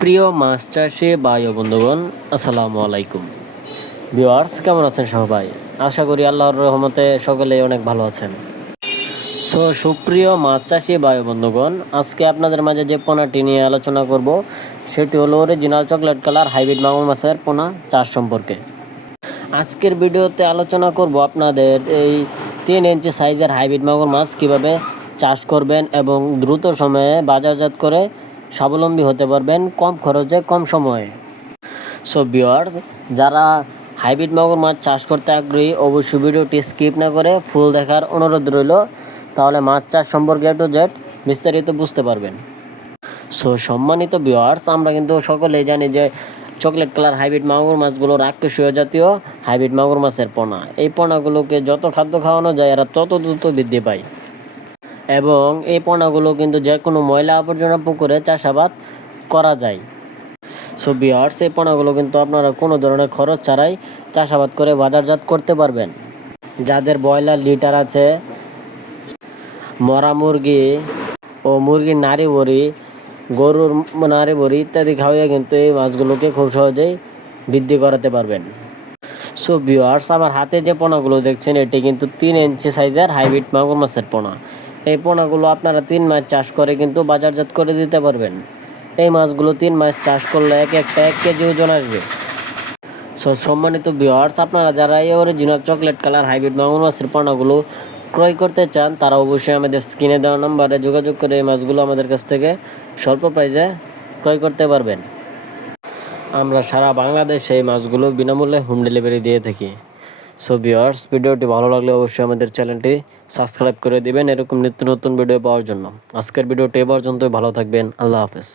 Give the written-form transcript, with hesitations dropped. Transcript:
প্রিয় মাছ চাষি ভাই ও বন্ধুগণ, আসসালামু আলাইকুম। ভিউয়ার্স, কেমন আছেন সবাই? আশা করি আল্লাহর রহমতে সকলেই অনেক ভালো আছেন। সুপ্রিয় মাছ চাষি ভাই ও বন্ধুগণ, আজকে আপনাদের মাঝে যে পোনাটি নিয়ে আলোচনা করব সেটি হলো অরিজিনাল চকলেট কালার হাইব্রিড মাগুর মাছের পোনা চাষ সম্পর্কে। আজকের ভিডিওতে আলোচনা করব আপনাদের এই 3 ইঞ্চি সাইজের হাইব্রিড মাগুর মাছ কীভাবে চাষ করবেন এবং দ্রুত সময়ে বাজারজাত করে স্বাবলম্বী হতে পারবেন কম খরচে কম সময়ে। ভিউয়ার্স, যারা হাইব্রিড মাগুর মাছ চাষ করতে আগ্রহী অবশ্যই ভিডিওটি স্কিপ না করে ফুল দেখার অনুরোধ রইল, তাহলে মাছ চাষ সম্পর্কে A to Z বিস্তারিত বুঝতে পারবেন। সম্মানিত ভিউয়ার্স, আমরা কিন্তু সকলেই জানি যে চকলেট কালার হাইব্রিড মাগুর মাছগুলো রাক্ষসীয় জাতীয় হাইব্রিড মাগুর মাছের পোনা। এই পোনাগুলোকে যত খাদ্য খাওয়ানো যায় এরা তত দ্রুত বৃদ্ধি পায় এবং এই পোনাগুলো কিন্তু যে কোনো ময়লা আবর্জনা পুকুরে চাষাবাদ করা যায়। ভিউয়ার্স, এই পোনাগুলো কিন্তু আপনারা কোনো ধরনের খরচ ছাড়াই চাষাবাদ করে বাজারজাত করতে পারবেন। যাদের ব্রয়লার লিটার আছে, মরা মুরগি ও মুরগির নাড়ি বড়ি, গরুর নাড়ি বড়ি ইত্যাদি খাওয়াইয়া কিন্তু এই মাছগুলোকে খুব সহজেই বৃদ্ধি করাতে পারবেন। ভিউয়ার্স, আমার হাতে যে পোনাগুলো দেখছেন এটি কিন্তু 3 ইঞ্চি সাইজের হাইব্রিড মাগুর মাছের পোনা। এই পোনাগুলো আপনারা 3 মাস চাষ করে কিন্তু বাজারজাত করে দিতে পারবেন। এই মাছগুলো 3 মাস চাষ করলে একটা 1 কেজি ওজন আসবে। সম্মানিত ভিউয়ার্স, আপনারা যারা এই অরিজিনাল চকলেট কালার হাইব্রিড মাগুর মাছের পোনাগুলো ক্রয় করতে চান তারা অবশ্যই আমাদের স্ক্রিনে দেওয়া নম্বরে যোগাযোগ করে এই মাছগুলো আমাদের কাছ থেকে স্বল্প প্রাইসে ক্রয় করতে পারবেন। আমরা সারা বাংলাদেশে এই মাছগুলো বিনামূল্যে হোম ডেলিভারি দিয়ে থাকি। ভিউয়ার্স, ভিডিওটি ভালো লাগলে অবশ্যই আমাদের চ্যানেলটি সাবস্ক্রাইব করে দিবেন এরকম নিত্য নতুন ভিডিও পাওয়ার জন্য। আজকের ভিডিওটি এ পর্যন্তই। ভালো থাকবেন। আল্লাহ হাফেজ।